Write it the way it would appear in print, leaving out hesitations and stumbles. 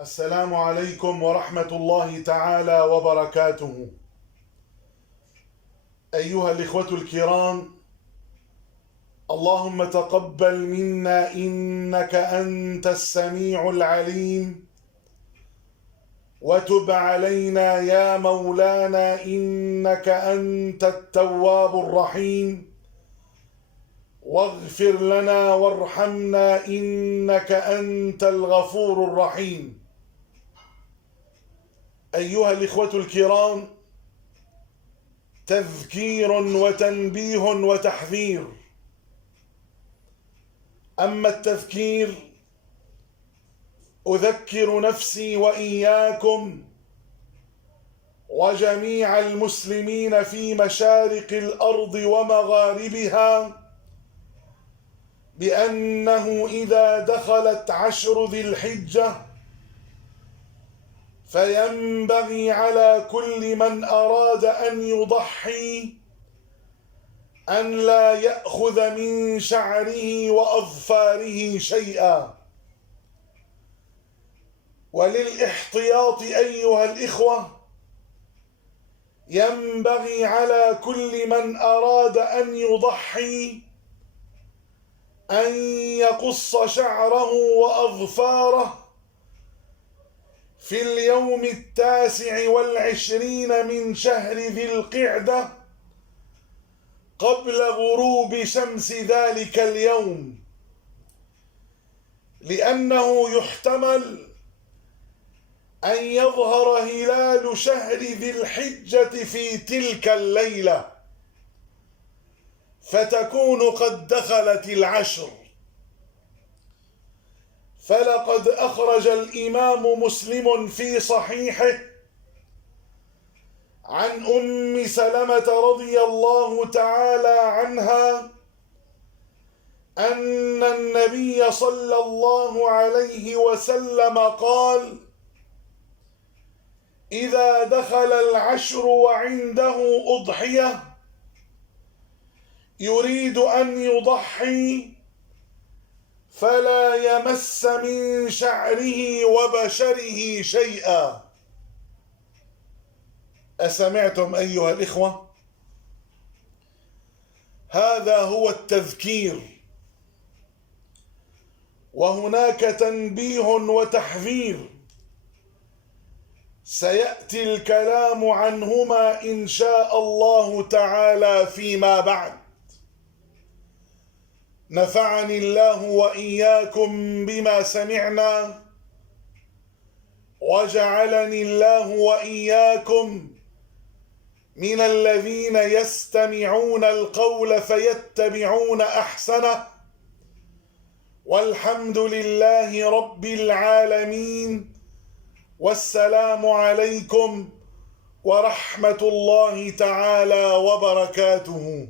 السلام عليكم ورحمة الله تعالى وبركاته. أيها الإخوة الكرام، اللهم تقبل منا إنك أنت السميع العليم، وتب علينا يا مولانا إنك أنت التواب الرحيم، واغفر لنا وارحمنا إنك أنت الغفور الرحيم. أيها الإخوة الكرام، تذكير وتنبيه وتحذير. أما التذكير، أذكر نفسي وإياكم وجميع المسلمين في مشارق الأرض ومغاربها بأنه إذا دخلت عشر ذي الحجة فينبغي على كل من أراد أن يضحي أن لا يأخذ من شعره وأظفاره شيئا. وللاحتياط أيها الإخوة، ينبغي على كل من أراد أن يضحي أن يقص شعره وأظفاره في اليوم 29 من شهر ذي القعدة قبل غروب شمس ذلك اليوم، لأنه يحتمل أن يظهر هلال شهر ذي الحجة في تلك الليلة فتكون قد دخلت العشر. فلقد أخرج الإمام مسلم في صحيحه عن أم سلمة رضي الله تعالى عنها أن النبي صلى الله عليه وسلم قال: إذا دخل العشر وعنده أضحية يريد أن يضحي فلا يمس من شعره وبشره شيئا. أسمعتم أيها الإخوة؟ هذا هو التذكير، وهناك تنبيه وتحذير سيأتي الكلام عنهما إن شاء الله تعالى فيما بعد. نفعني الله وإياكم بما سمعنا، وجعلني الله وإياكم من الذين يستمعون القول فيتبعون أحسنه، والحمد لله رب العالمين، والسلام عليكم ورحمة الله تعالى وبركاته.